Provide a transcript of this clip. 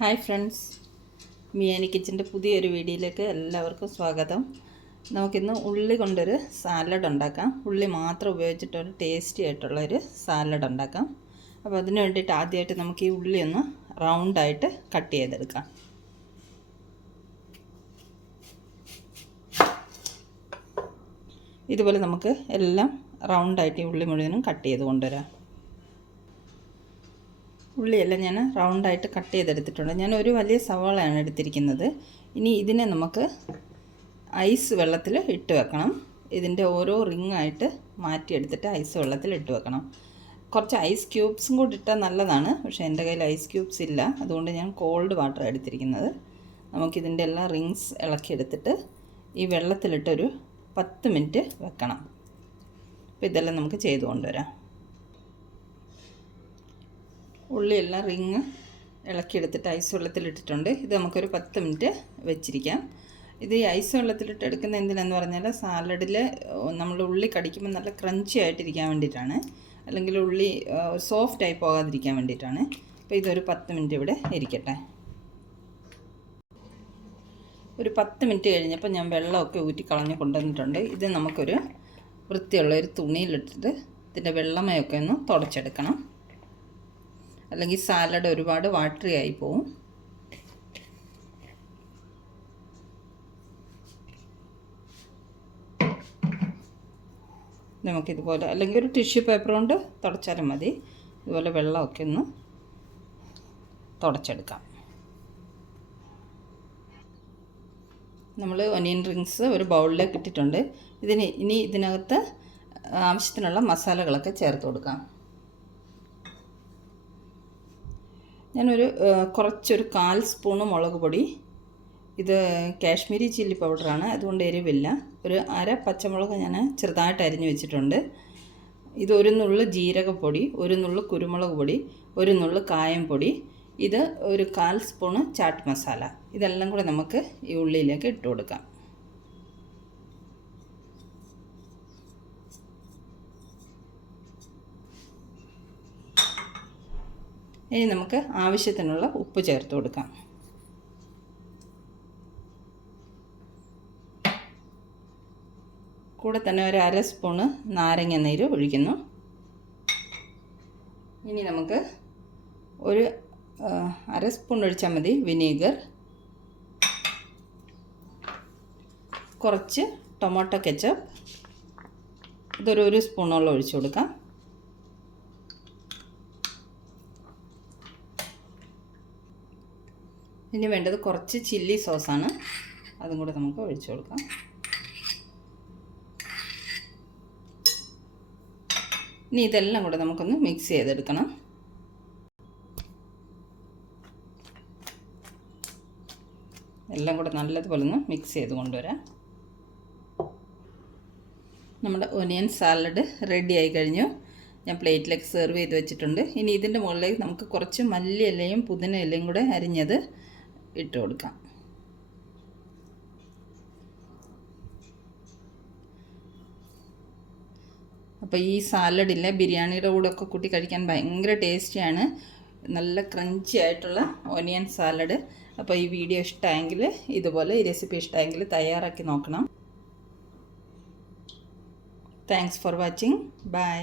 Hi friends, മിയാനി കിച്ചൻ്റെ പുതിയൊരു വീഡിയോയിലേക്ക് എല്ലാവർക്കും സ്വാഗതം. നമുക്കിന്ന് ഉള്ളി കൊണ്ടൊരു സാലഡ് ഉണ്ടാക്കാം. ഉള്ളി മാത്രം ഉപയോഗിച്ചിട്ടൊരു ടേസ്റ്റി ആയിട്ടുള്ളൊരു സാലഡ് ഉണ്ടാക്കാം. അപ്പോൾ അതിന് വേണ്ടിയിട്ട് ആദ്യമായിട്ട് നമുക്ക് ഈ ഉള്ളി ഒന്ന് റൗണ്ടായിട്ട് കട്ട് ചെയ്തെടുക്കാം. ഇതുപോലെ നമുക്ക് എല്ലാം റൗണ്ടായിട്ട് ഈ ഉള്ളി മുഴുവനും കട്ട് ചെയ്ത് കൊണ്ടുവരാം. ഉള്ളിയെല്ലാം ഞാൻ റൗണ്ടായിട്ട് കട്ട് ചെയ്തെടുത്തിട്ടുണ്ട്. ഞാൻ ഒരു വലിയ സവാളയാണ് എടുത്തിരിക്കുന്നത്. ഇനി ഇതിനെ നമുക്ക് ഐസ് വെള്ളത്തിൽ ഇട്ട് വെക്കണം. ഇതിൻ്റെ ഓരോ റിങ്ങായിട്ട് മാറ്റിയെടുത്തിട്ട് ഐസ് വെള്ളത്തിൽ ഇട്ട് വെക്കണം. കുറച്ച് ഐസ് ക്യൂബ്സും കൂടി ഇട്ടാൽ നല്ലതാണ്. പക്ഷേ എൻ്റെ കയ്യിൽ ഐസ് ക്യൂബ്സ് ഇല്ല, അതുകൊണ്ട് ഞാൻ കോൾഡ് വാട്ടർ എടുത്തിരിക്കുന്നത്. നമുക്കിതിൻ്റെ എല്ലാ റിങ്സ് ഇളക്കിയെടുത്തിട്ട് ഈ വെള്ളത്തിലിട്ടൊരു 10 മിനിറ്റ് വെക്കണം. അപ്പോൾ ഇതെല്ലാം നമുക്ക് ചെയ്ത് കൊണ്ടുവരാം. ഉള്ളിയെല്ലാം റിങ് ഇളക്കിയെടുത്തിട്ട് ഐസ് വെള്ളത്തിലിട്ടിട്ടുണ്ട്. ഇത് നമുക്കൊരു 10 മിനിറ്റ് വെച്ചിരിക്കാം. ഇത് ഈ ഐസ് വെള്ളത്തിലിട്ട് എടുക്കുന്ന എന്തിനാന്ന് പറഞ്ഞാൽ സാലഡിൽ നമ്മൾ ഉള്ളി കടിക്കുമ്പോൾ നല്ല ക്രഞ്ചി ആയിട്ടിരിക്കാൻ വേണ്ടിയിട്ടാണ്, അല്ലെങ്കിൽ ഉള്ളി സോഫ്റ്റായി പോകാതിരിക്കാൻ വേണ്ടിയിട്ടാണ്. അപ്പോൾ ഇതൊരു 10 മിനിറ്റ് ഇവിടെ ഇരിക്കട്ടെ. ഒരു 10 മിനിറ്റ് കഴിഞ്ഞപ്പോൾ ഞാൻ വെള്ളമൊക്കെ ഊറ്റി കളഞ്ഞ് കൊണ്ടുവന്നിട്ടുണ്ട്. ഇത് നമുക്കൊരു വൃത്തിയുള്ള ഒരു തുണിയിലിട്ടിട്ട് ഇതിൻ്റെ വെള്ളമയൊക്കെ ഒന്ന് തുടച്ചെടുക്കണം, അല്ലെങ്കിൽ സാലഡ് ഒരുപാട് വാട്ടറി ആയി പോവും. നമുക്കിതുപോലെ, അല്ലെങ്കിൽ ഒരു ടിഷ്യൂ പേപ്പർ കൊണ്ട് തുടച്ചാലും മതി. ഇതുപോലെ വെള്ളമൊക്കെ ഒന്ന് തുടച്ചെടുക്കാം. നമ്മൾ ഒനിയൻ റിങ്സ് ഒരു ബൗളിലേക്ക് ഇട്ടിട്ടുണ്ട്. ഇനി ഇതിനകത്ത് ആവശ്യത്തിനുള്ള മസാലകളൊക്കെ ചേർത്ത് കൊടുക്കാം. ഞാനൊരു കുറച്ചൊരു 1/4 സ്പൂണ് മുളക് പൊടി, ഇത് കാശ്മീരി ചില്ലി പൗഡറാണ്, അതുകൊണ്ട് എരിവില്ല. ഒരു അര പച്ചമുളക് ഞാൻ ചെറുതായിട്ട് അരിഞ്ഞു വെച്ചിട്ടുണ്ട്. ഇത് ഒരു നുള്ളു ജീരകപ്പൊടി, ഒരു നുള്ളു കുരുമുളക് പൊടി, ഒരു നുള്ളു കായം പൊടി, ഇത് ഒരു 1/4 സ്പൂണ് ചാട്ട് മസാല. ഇതെല്ലാം കൂടെ നമുക്ക് ഈ ഉള്ളിയിലേക്ക് ഇട്ട് കൊടുക്കാം. ഇനി നമുക്ക് ആവശ്യത്തിനുള്ള ഉപ്പ് ചേർത്ത് കൊടുക്കാം. കൂടെ തന്നെ ഒരു അര സ്പൂണ് നാരങ്ങ നീര് ഒഴിക്കുന്നു. ഇനി നമുക്ക് ഒരു അര സ്പൂൺ ഒഴിച്ചാൽ മതി വിനീഗർ, കുറച്ച് ടൊമാറ്റോ കെച്ചപ്പ്, ഇതൊരു 1 സ്പൂണോളം ഒഴിച്ചു കൊടുക്കാം. ഇനി വേണ്ടത് കുറച്ച് ചില്ലി സോസാണ്, അതും കൂടെ നമുക്ക് ഒഴിച്ചു കൊടുക്കാം. ഇനി ഇതെല്ലാം കൂടെ നമുക്കൊന്ന് മിക്സ് ചെയ്തെടുക്കണം. എല്ലാം കൂടെ നല്ലതുപോലെ ഒന്ന് മിക്സ് ചെയ്ത് കൊണ്ടുവരാം. നമ്മുടെ ഒനിയൻ സാലഡ് റെഡി ആയി കഴിഞ്ഞു. ഞാൻ പ്ലേറ്റിലേക്ക് സെർവ് ചെയ്ത് വെച്ചിട്ടുണ്ട്. ഇനി ഇതിൻ്റെ മുകളിലേക്ക് നമുക്ക് കുറച്ച് മല്ലി ഇലയും പുതിന ഇലയും കൂടെ അരിഞ്ഞത് ഇട്ട് കൊടുക്കാം. അപ്പോൾ ഈ സാലഡില്ലേ ബിരിയാണിയുടെ കൂടെ ഒക്കെ കൂട്ടി കഴിക്കാൻ ഭയങ്കര ടേസ്റ്റിയാണ്. നല്ല ക്രഞ്ചി ആയിട്ടുള്ള ഓനിയൻ സാലഡ്. അപ്പോൾ ഈ വീഡിയോ ഇഷ്ടമായെങ്കിൽ, ഇതുപോലെ ഈ റെസിപ്പി ഇഷ്ടമായെങ്കിൽ തയ്യാറാക്കി നോക്കണം. Thanks for watching. ബൈ.